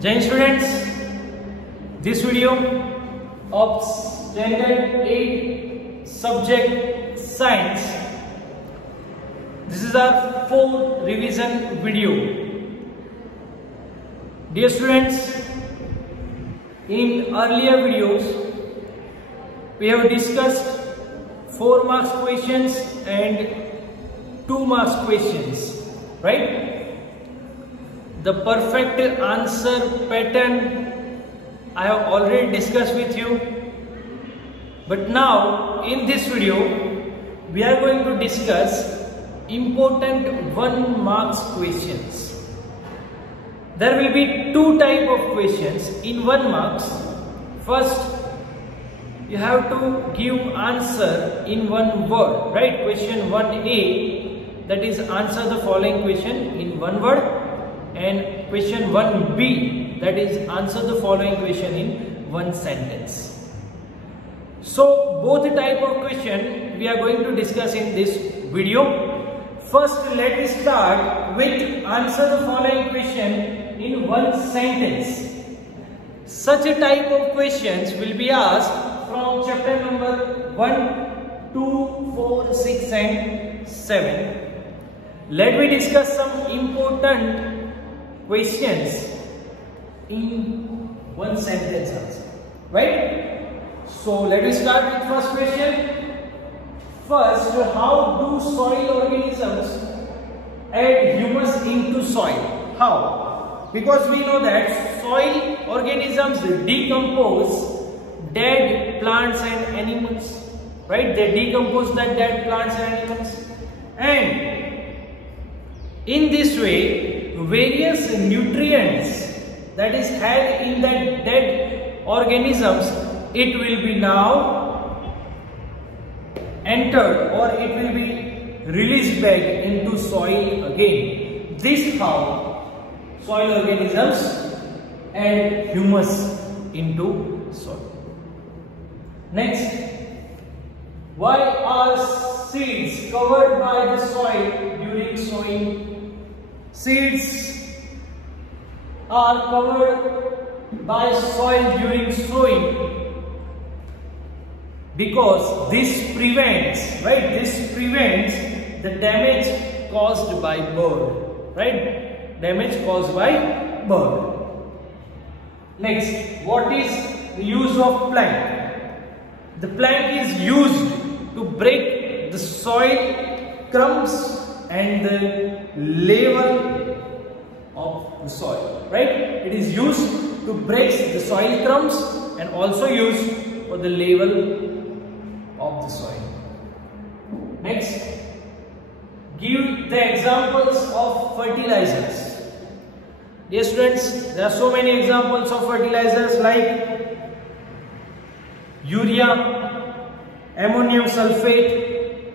Jai Hind students, this video of standard 8 subject science, this is our fourth revision video. Dear students, in earlier videos we have discussed 4 marks questions and 2 marks questions, right? The perfect answer pattern I have already discussed with you, but now in this video we are going to discuss important 1 marks questions. There will be 2 type of questions in 1 marks. First, you have to give answer in 1 word, right? Question 1A, that is answer the following question in 1 word, and question 1B, that is answer the following question in 1 sentence. So both type of question we are going to discuss in this video. First, let us start with answer the following question in 1 sentence. Such a type of questions will be asked from chapter number 1, 2, 4, 6 and 7. Let me discuss some important questions in 1 sentence answer, right? So let me start with first question. First, how do soil organisms add humus into soil? How? Because we know that soil organisms decompose dead plants and animals, right? They decompose the dead plants and animals, and in this way various nutrients that is held in that dead organisms, it will be now entered or it will be released back into soil again. This is how soil organisms add humus into soil. Next, why are seeds covered by the soil during sowing? Seeds are covered by soil during sowing because this prevents, right? This prevents the damage caused by bird, right? Damage caused by bird. Next, what is the use of plank? The plank is used to break the soil crumbs and the level of the soil, right? It is used to break the soil crumbs and also used for the level of the soil. Next, give the examples of fertilizers. Dear students, there are so many examples of fertilizers like urea, ammonium sulfate,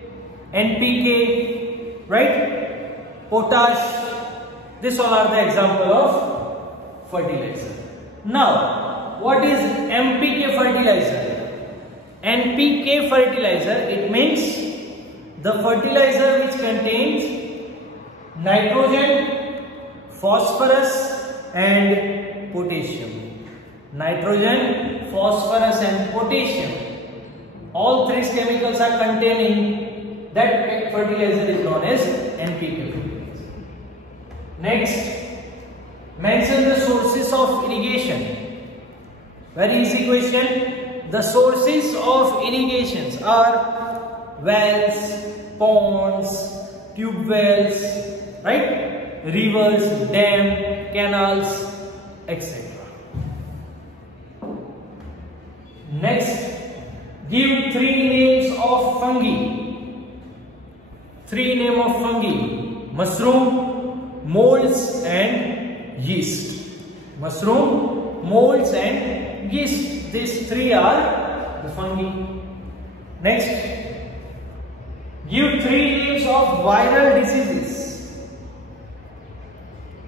NPK, right? Potash. These all are the example of fertilizer. Now, what is NPK fertilizer? NPK fertilizer, it means the fertilizer which contains nitrogen, phosphorus and potassium. Nitrogen, phosphorus and potassium. All 3 chemicals are containing that fertilizer is known as NPK fertilizer. Next, mention the sources of irrigation. Very easy question. The sources of irrigations are wells, ponds, tube wells, right? Rivers, dam, canals, etc. Next, give 3 names of fungi. 3 names of fungi: mushroom, molds and yeast. Mushroom, molds and yeast. These 3 are the fungi. Next, give 3 names of viral diseases.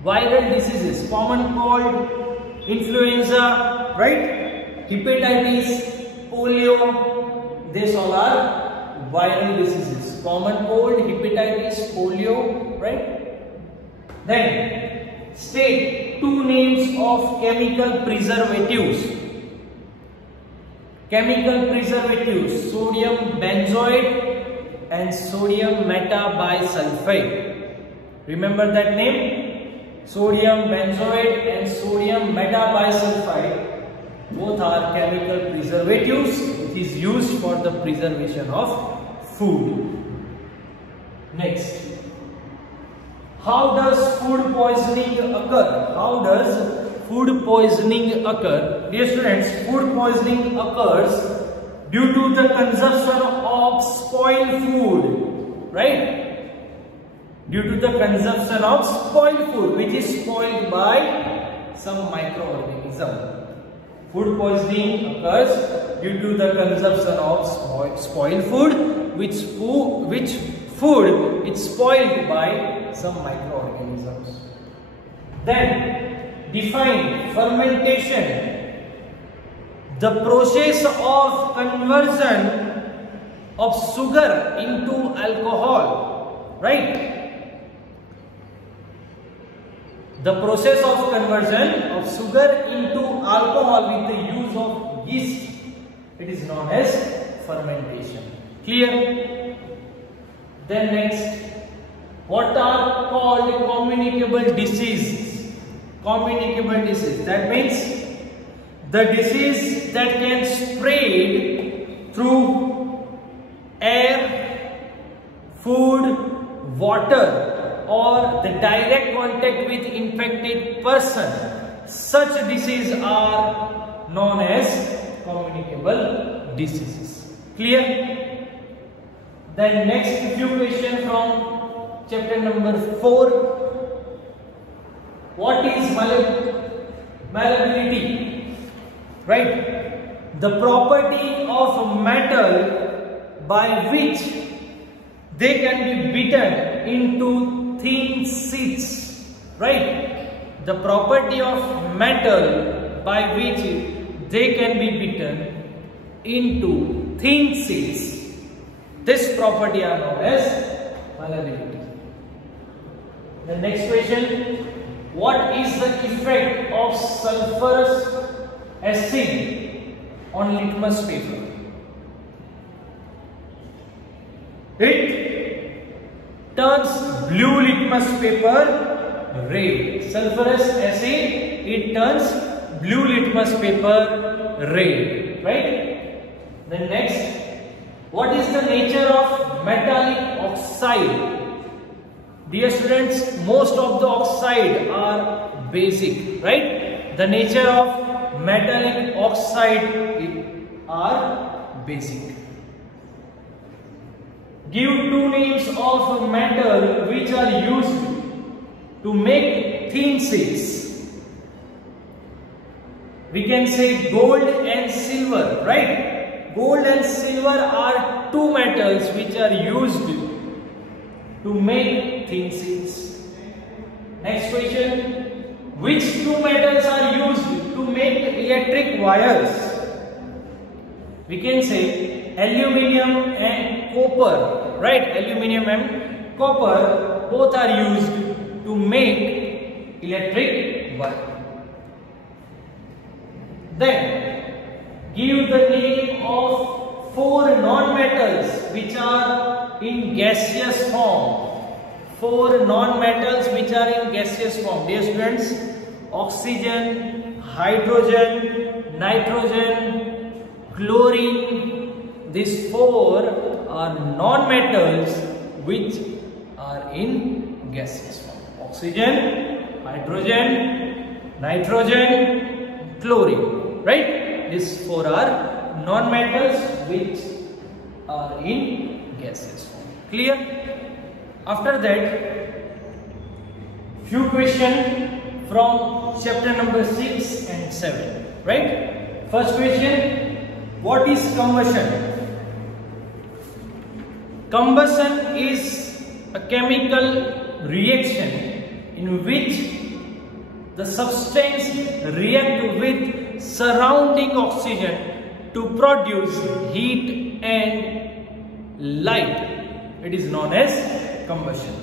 Viral diseases, common cold, influenza, right? Hepatitis, polio. These all are viral diseases. Common cold, hepatitis, polio, right? Then State two names of chemical preservatives. Chemical preservatives, sodium benzoate and sodium metabisulfite. Remember that name? Sodium benzoate and sodium metabisulfite. Both are chemical preservatives. It is used for the preservation of food. Next. How does food poisoning occur? How does food poisoning occur? Dear students, food poisoning occurs due to the consumption of spoiled food, right? Due to the consumption of spoiled food, which is spoiled by some microorganism. Food poisoning occurs due to the consumption of spoiled food, which food is spoiled by some microorganisms. Then define fermentation, the process of conversion of sugar into alcohol, right? The process of conversion of sugar into alcohol with the use of yeast, it is known as fermentation. Clear? Then next, what are called communicable diseases? Communicable disease, that means the disease that can spread through air, food, water, or the direct contact with infected person. Such diseases are known as communicable diseases. Clear? Then next few questions from chapter number 4. What is malleability? Right? The property of metal by which they can be beaten into thin sheets. Right? The property of metal by which they can be beaten into thin sheets. This property are known as malleability. The next question, what is the effect of sulfurous acid on litmus paper? It turns blue litmus paper red. Sulfurous acid, it turns blue litmus paper red. Right? Then next, what is the nature of metallic oxide? Dear students, most of the oxide are basic, right? The nature of metallic oxide are basic. Give two names of metal which are used to make thin sheets. We can say gold and silver, right? Gold and silver are two metals which are used to make thin sheets. Next question, which two metals are used to make electric wires? We can say aluminium and copper, right? Aluminium and copper both are used to make electric wire. Then give the name of 4 non-metals which are in gaseous form. 4 non-metals which are in gaseous form. Dear students, oxygen, hydrogen, nitrogen, chlorine. These 4 are non-metals which are in gaseous form. Oxygen, hydrogen, nitrogen, chlorine. Right? These 4 are non-metals which are in gaseous form. Clear? After that, few questions from chapter number 6 and 7. Right? First question, what is combustion? Combustion is a chemical reaction in which the substance reacts with surrounding oxygen to produce heat and light. It is known as combustion,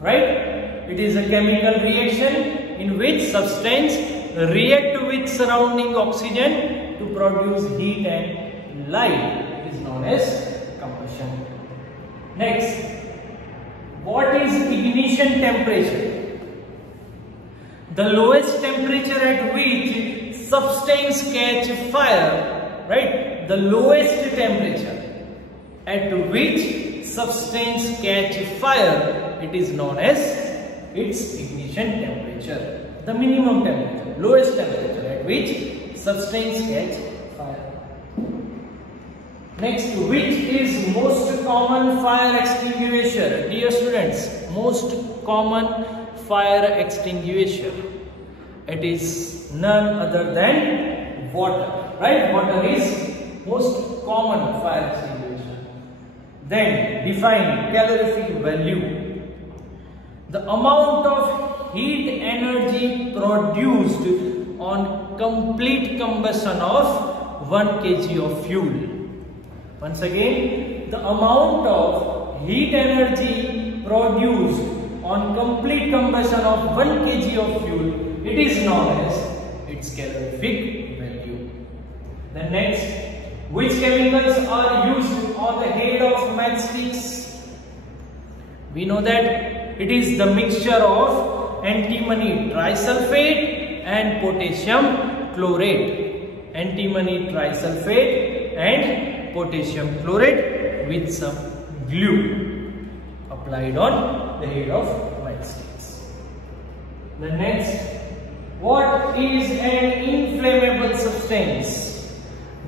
right? It is a chemical reaction in which substance react with surrounding oxygen to produce heat and light. It is known as combustion. Next, what is ignition temperature? The lowest temperature at which substance catch fire, right? The lowest temperature at which substance catch fire, it is known as its ignition temperature. The minimum temperature, lowest temperature at which substance catch fire. Next, which is most common fire extinguisher? Dear students, most common fire extinguisher, it is none other than water, right? Water is most common fire extinguisher. Then define calorific value. The amount of heat energy produced on complete combustion of 1 kg of fuel. Once again, the amount of heat energy produced on complete combustion of 1 kg of fuel, it is known as its calorific value. The next, which chemicals are used on the head of matchsticks? We know that it is the mixture of antimony trisulfate and potassium chlorate. Antimony trisulfate and potassium chlorate with some glue applied on the head of matchsticks. The next, what is an inflammable substance?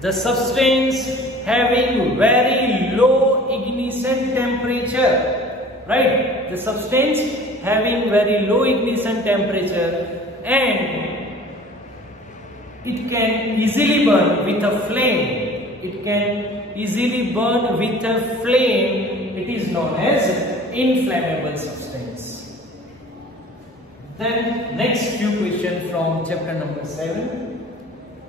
The substance having very low ignition temperature, right? The substance having very low ignition temperature and it can easily burn with a flame. It can easily burn with a flame. It is known as inflammable substance. Then next few questions from chapter number 7.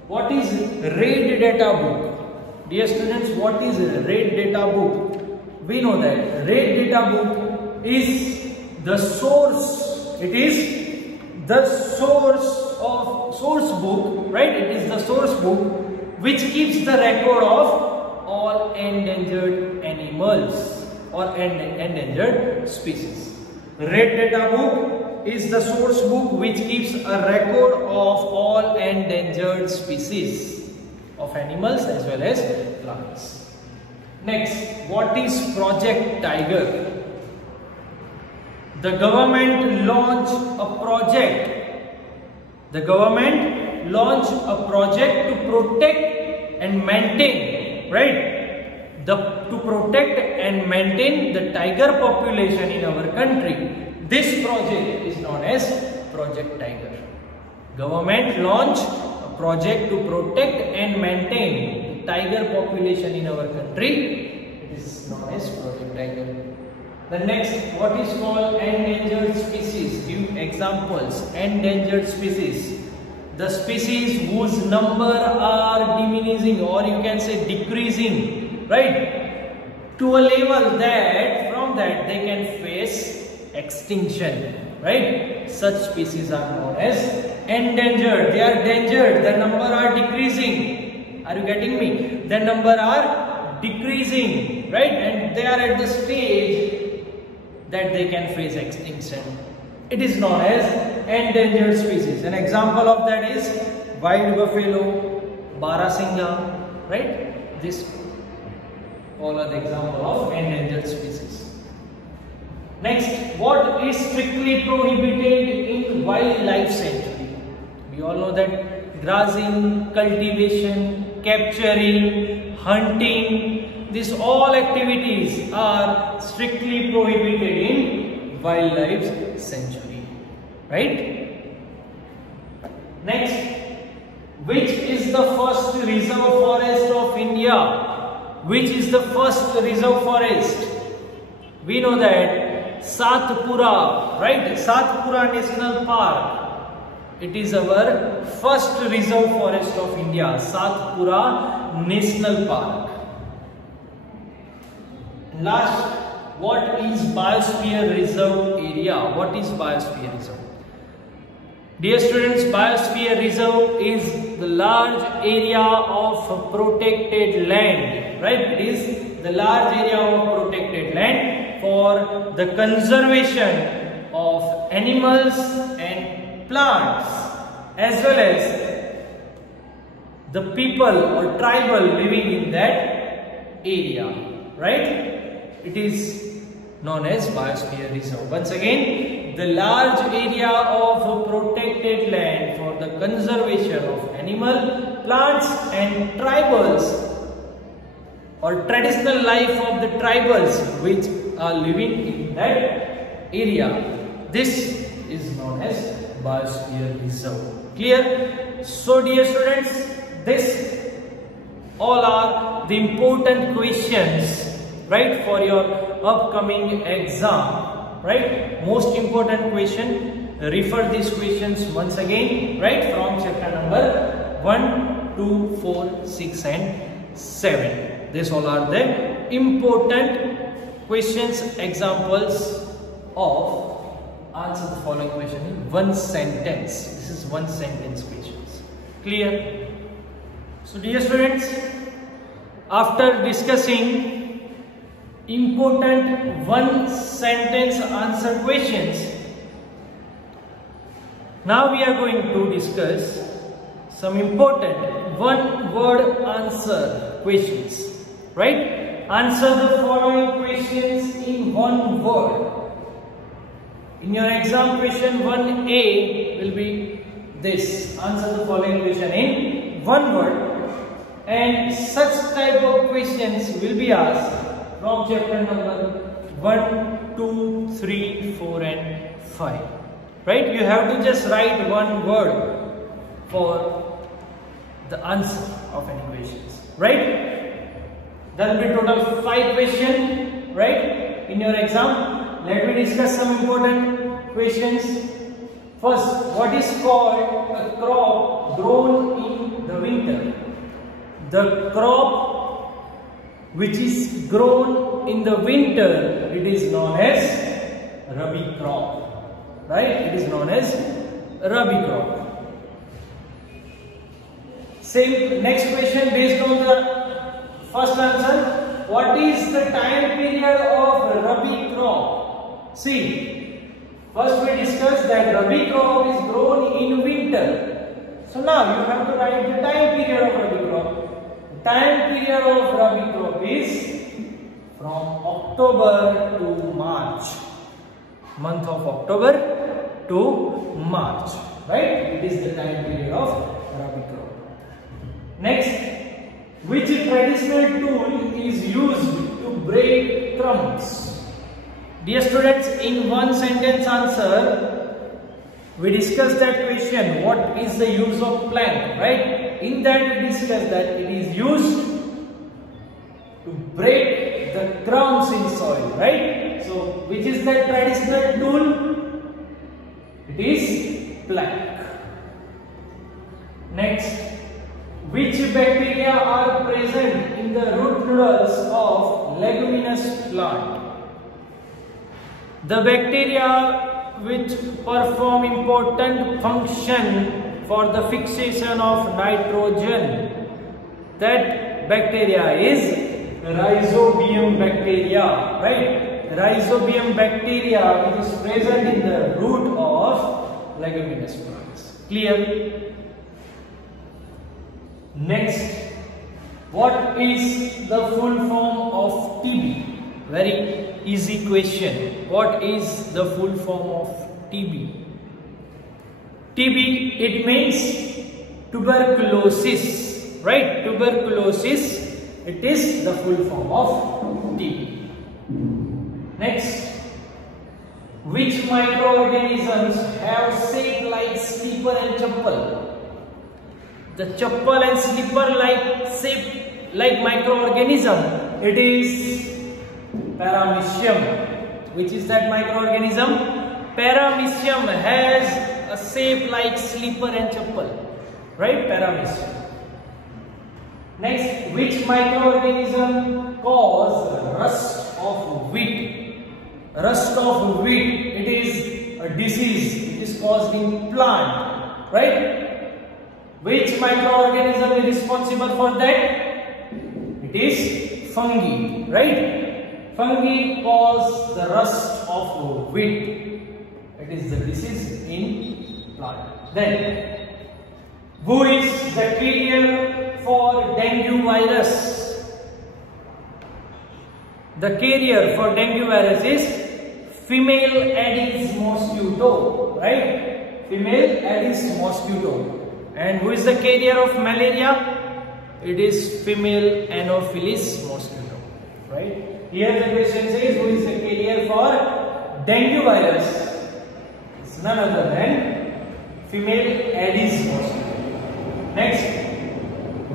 What is RAID data book? Dear students, what is RAID data book? We know that RAID data book is the source. It is the source book, right? It is the source book which keeps the record of all endangered animals or endangered species. RAID data book is the source book which keeps a record of all endangered species of animals as well as plants. Next, what is Project Tiger? The government launched a project. The government launched a project to protect and maintain, right? To protect and maintain the tiger population in our country. This project is known as Project Tiger. Government launched a project to protect and maintain the tiger population in our country. It is known as Project Tiger. The next, what is called endangered species? Give examples. Endangered species. The species whose number are diminishing, or you can say decreasing, right? To a level that from that they can face extinction, right? Such species are known as endangered. They are endangered. The number are decreasing. Are you getting me? The number are decreasing, right? And they are at the stage that they can face extinction. It is known as endangered species. An example of that is white buffalo, Barasingha, right? This all are the example of endangered species. Next, what is strictly prohibited in wildlife sanctuary? We all know that grazing, cultivation, capturing, hunting, these all activities are strictly prohibited in wildlife sanctuary, right? Next, which is the first reserve forest of India? Which is the first reserve forest? We know that Satpura, right? Satpura National Park. It is our first reserve forest of India, Satpura National Park. Last, what is biosphere reserve area? What is biosphere reserve? Dear students, biosphere reserve is the large area of protected land, right? It is the large area of protected land for the conservation of animals and plants, as well as the people or tribal living in that area, right? It is known as biosphere reserve. Once again, the large area of protected land for the conservation of animal, plants and tribals or traditional life of the tribals which are living in that area. This is known as biosphere reserve. Clear? So dear students, this all are the important questions, right, for your upcoming exam, right? Most important question, refer these questions once again, right, from chapter number 1, 2, 4, 6 and 7. These all are the important questions, examples of answer the following question in one sentence. This is one sentence questions. Clear? So dear students, after discussing important one sentence answer questions, now we are going to discuss some important one word answer questions, right? Answer the following questions in one word. In your exam question 1A will be this: answer the following question in one word. And such type of questions will be asked from chapter number 1, 2, 3, 4 and 5. Right? You have to just write one word for the answer of any questions. Right? There will be total 5 questions, right, in your exam. Let me discuss some important questions. First, what is called a crop grown in the winter? The crop which is grown in the winter, it is known as Rabi crop, right? It is known as Rabi crop. Same next question based on the first answer. What is the time period of Rabi crop? See, first we discussed that Rabi crop is grown in winter. So now you have to write the time period of Rabi crop. Time period of Rabi crop is from October to March. Month of October to March, right? It is the time period of Rabi crop. Next, which traditional tool is used to break crumbs? Dear students, in one sentence answer, we discussed that question, what is the use of plank, right? In that we discussed that it is used to break the crumbs in soil, right? So, which is that traditional tool? It is plank. Next, which bacteria are present in the root noodles of leguminous plant? The bacteria which perform important function for the fixation of nitrogen, that bacteria is Rhizobium bacteria, right? Rhizobium bacteria which is present in the root of leguminous plants. Clear? Next, what is the full form of TB? Very easy question. What is the full form of TB? TB, it means tuberculosis, right? Tuberculosis, it is the full form of TB. Next, which microorganisms have shape like slipper and chappal? The chappal and slipper like shape like microorganism, it is Paramecium. Which is that microorganism? Paramecium has a shape like slipper and chappal, right? Paramecium. Next, which microorganism cause rust of wheat? rust of wheat, it is a disease, it is caused in plant, right? Which microorganism is responsible for that? It is fungi, right? Fungi cause the rust of wheat. It is the disease in plant. Then, who is the carrier for dengue virus? The carrier for dengue virus is female Aedes mosquito, right? Female Aedes mosquito. And who is the carrier of malaria? It is female Anopheles mosquito, right? Here the question says, who is the carrier for dengue virus? It's none other than female Aedes mosquito. Next,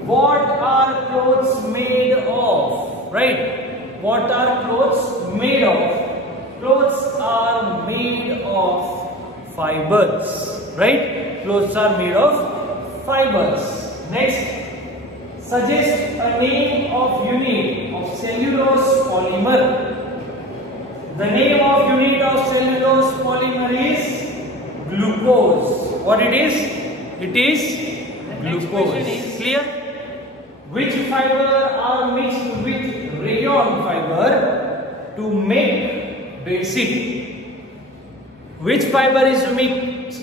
what are clothes made of? Right? What are clothes made of? Clothes are made of fibers, right? Clothes are made of fibers. Next, suggest a name of unit of cellulose polymer. The name of unit of cellulose polymer is glucose. What it is? It is glucose. Clear? Which fiber are mixed with rayon fiber to make bedsheet? Which fiber is mixed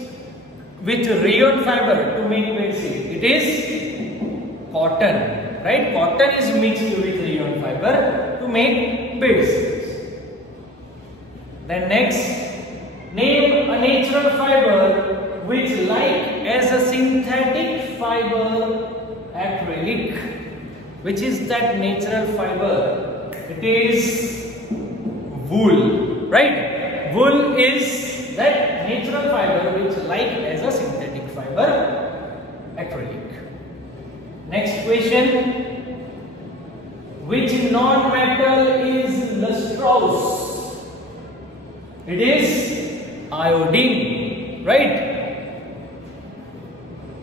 with rayon fiber to make bedsheet? It is cotton, right? Cotton is mixed with rayon fiber to make bedsheets. Then next, name a natural fiber which, like as a synthetic fiber, acrylic. Which is that natural fiber? It is wool, right? Wool is that natural fiber which, like as a synthetic fiber, acrylic. Next question, which non-metal is lustrous? It is iodine, right?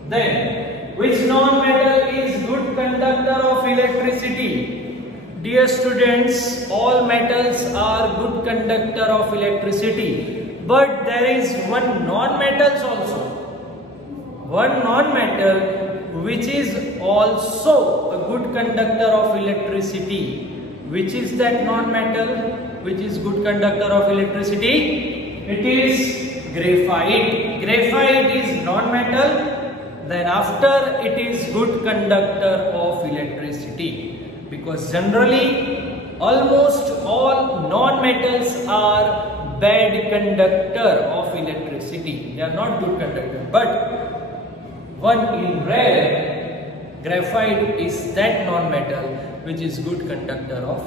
Then, which non-metal is good conductor of electricity? Dear students, all metals are good conductor of electricity, but there is one non-metal also. One non-metal which is also a good conductor of electricity. Which is that non-metal which is good conductor of electricity? It is graphite. Graphite is non-metal. Then after it is good conductor of electricity, because generally almost all non-metals are bad conductor of electricity. They are not good conductor, but one in rare, graphite is that non-metal which is good conductor of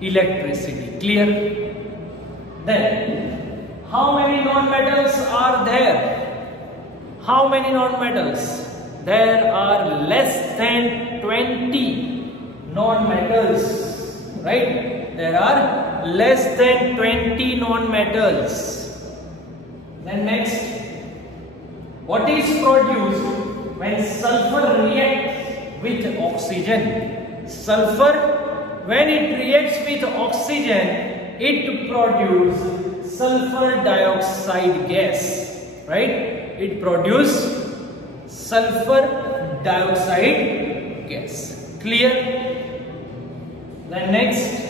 electricity. Clear? Then, how many non-metals are there? How many non-metals? There are less than 20 non-metals, right? There are less than 20 non-metals. Then next, what is produced when sulfur reacts with oxygen? Sulfur, when it reacts with oxygen, it produces sulfur dioxide gas, right? It produces sulfur dioxide gas. Clear? Then next,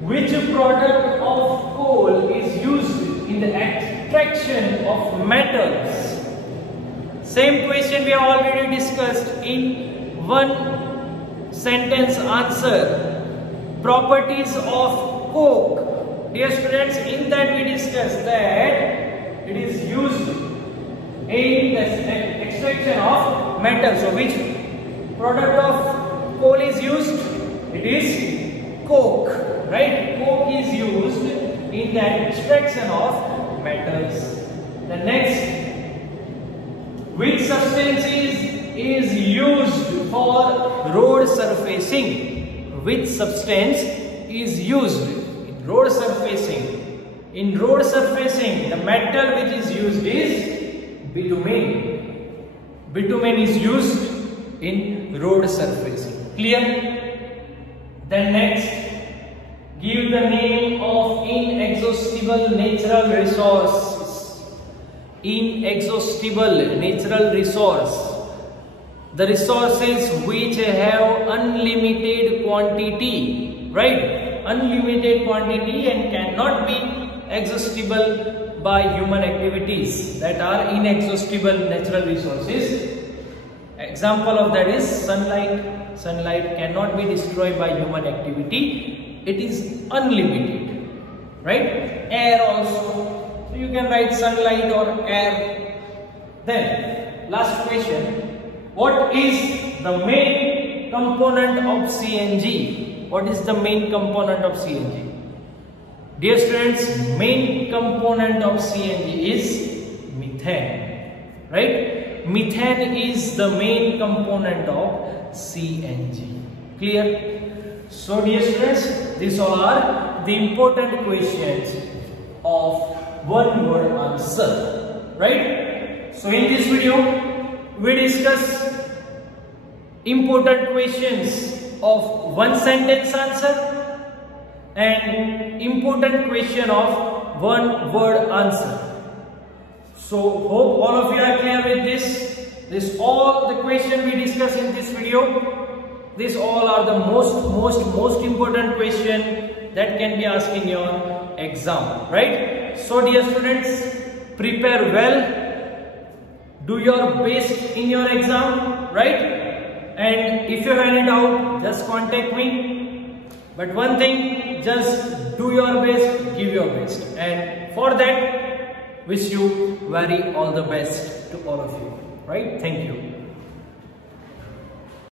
which product of coal is used in the extraction of metals? Same question we have already discussed in one sentence answer. Properties of coke. Dear students, in that we discussed that it is used in the extraction of metal. So which product of coal is used? It is coke, right? Coke is used in the extraction of metals. The next, which substance is used for road surfacing? Which substance is used in road surfacing? In road surfacing, the metal which is used is bitumen. Bitumen is used in road surfacing. Clear? Then next, give the name inexhaustible natural resources. Inexhaustible natural resource. The resources which have unlimited quantity, right? Unlimited quantity and cannot be exhaustible by human activities. That are inexhaustible natural resources. Example of that is sunlight. Sunlight cannot be destroyed by human activity. It is unlimited, right? Air also. So you can write sunlight or air. Then last question. What is the main component of CNG? What is the main component of CNG? Dear students, main component of CNG is methane, right? Methane is the main component of CNG. Clear? So dear students, these all are the important questions of one word answer, right? So in this video, we discuss important questions of one sentence answer and important question of one word answer. So hope all of you are clear with this all the question we discuss in this video. These all are the most important question that can be asked in your exam, right? So dear students, prepare well. Do your best in your exam, right? And if you have any doubt, just contact me. But one thing, just do your best, give your best. And for that, wish you all the best to all of you, right? Thank you.